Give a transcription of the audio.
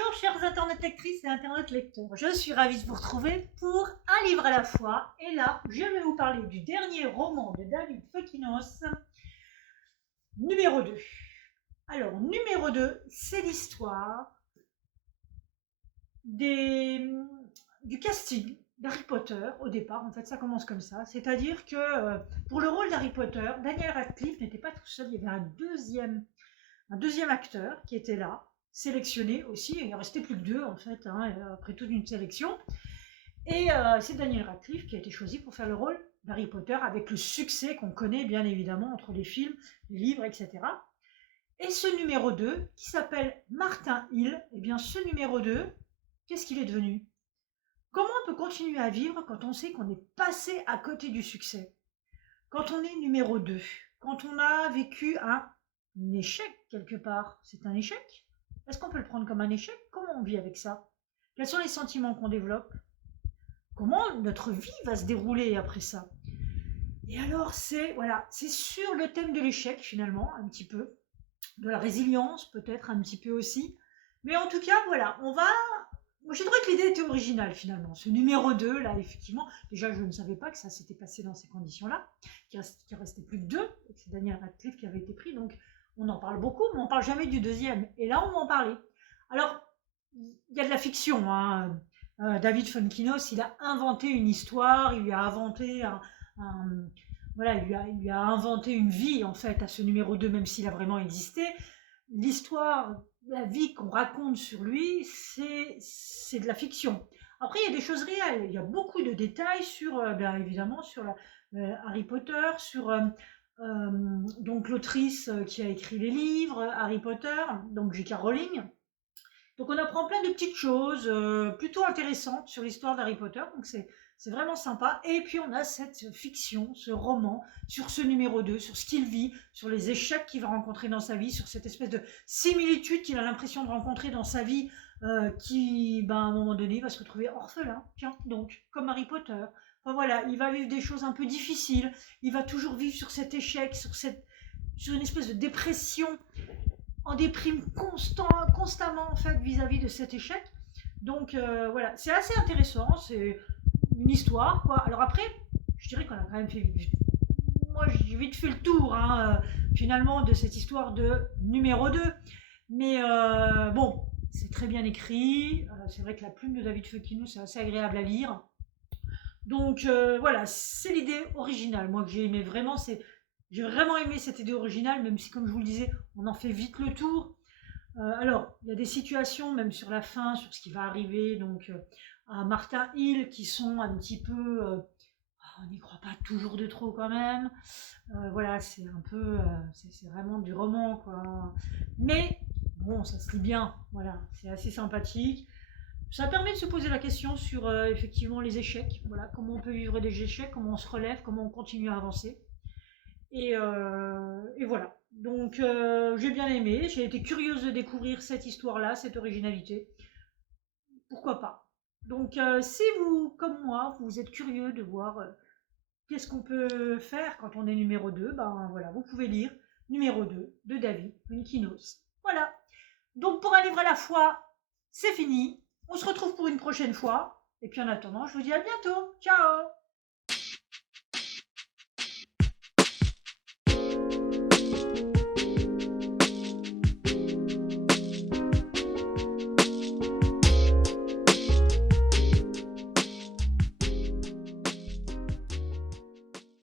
Bonjour chers internet lectrices et internet lecteurs, je suis ravie de vous retrouver pour un livre à la fois et là je vais vous parler du dernier roman de David Fokinos, numéro 2. Alors numéro 2, c'est l'histoire du casting d'Harry Potter au départ. En fait ça commence comme ça, c'est-à-dire que pour le rôle d'Harry Potter, Daniel Radcliffe n'était pas tout seul, il y avait un deuxième acteur qui était là, sélectionné aussi, il ne restait plus que 2 en fait, après toute une sélection. Et c'est Daniel Radcliffe qui a été choisi pour faire le rôle d'Harry Potter, avec le succès qu'on connaît bien évidemment entre les films, les livres, etc. Et ce numéro 2, qui s'appelle Martin Hill, eh bien ce numéro 2, qu'est-ce qu'il est devenu? Comment on peut continuer à vivre quand on sait qu'on est passé à côté du succès? Quand on est numéro 2, quand on a vécu un échec quelque part, c'est un échec? Est-ce qu'on peut le prendre comme un échec? Comment on vit avec ça? Quels sont les sentiments qu'on développe? Comment notre vie va se dérouler après ça? Et alors c'est sur le thème de l'échec finalement, un petit peu, de la résilience peut-être un petit peu aussi. Mais en tout cas voilà, moi j'ai trouvé que l'idée était originale finalement. Ce numéro 2 là, effectivement, déjà je ne savais pas que ça s'était passé dans ces conditions-là, qu'il restait plus que 2, et que c'est Daniel Radcliffe qui avait été pris, donc on en parle beaucoup, mais on ne parle jamais du deuxième. Et là, on va en parler. Alors, il y a de la fiction. David Fokinos, il a inventé une histoire, il lui a inventé il lui a inventé une vie, en fait, à ce numéro 2, même s'il a vraiment existé. L'histoire, la vie qu'on raconte sur lui, c'est de la fiction. Après, il y a des choses réelles. Il y a beaucoup de détails sur, évidemment, sur Harry Potter, sur donc l'autrice qui a écrit les livres, Harry Potter, donc J.K. Rowling. Donc on apprend plein de petites choses plutôt intéressantes sur l'histoire d'Harry Potter, donc c'est vraiment sympa. Et puis on a cette fiction, ce roman, sur ce numéro 2, sur ce qu'il vit, sur les échecs qu'il va rencontrer dans sa vie, sur cette espèce de similitude qu'il a l'impression de rencontrer dans sa vie, qui, à un moment donné, va se retrouver orphelin, tiens, donc, comme Harry Potter. Enfin voilà, il va vivre des choses un peu difficiles, il va toujours vivre sur cet échec, sur une espèce de dépression, en déprime constamment en fait vis-à-vis de cet échec. Donc voilà, c'est assez intéressant, c'est une histoire quoi. Alors après, je dirais qu'on a quand même fait, moi j'ai vite fait le tour finalement de cette histoire de numéro 2. Mais bon, c'est très bien écrit, c'est vrai que la plume de David Fokinos c'est assez agréable à lire. Donc voilà, c'est l'idée originale, moi que j'ai aimé vraiment, j'ai vraiment aimé cette idée originale, même si comme je vous le disais, on en fait vite le tour. Alors, il y a des situations, même sur la fin, sur ce qui va arriver, donc à Martin Hill, qui sont un petit peu, on n'y croit pas toujours de trop quand même. Voilà, c'est un peu, c'est vraiment du roman, quoi. Mais bon, ça se lit bien, voilà, c'est assez sympathique. Ça permet de se poser la question sur effectivement les échecs, voilà, comment on peut vivre des échecs, comment on se relève, comment on continue à avancer. Et voilà. Donc j'ai bien aimé, j'ai été curieuse de découvrir cette histoire-là, cette originalité. Pourquoi pas? Donc si vous, comme moi, vous êtes curieux de voir qu'est-ce qu'on peut faire quand on est numéro 2, ben voilà, vous pouvez lire numéro 2 de David Fokinos. Voilà. Donc pour un livre à la fois, c'est fini. On se retrouve pour une prochaine fois. Et puis en attendant, je vous dis à bientôt. Ciao!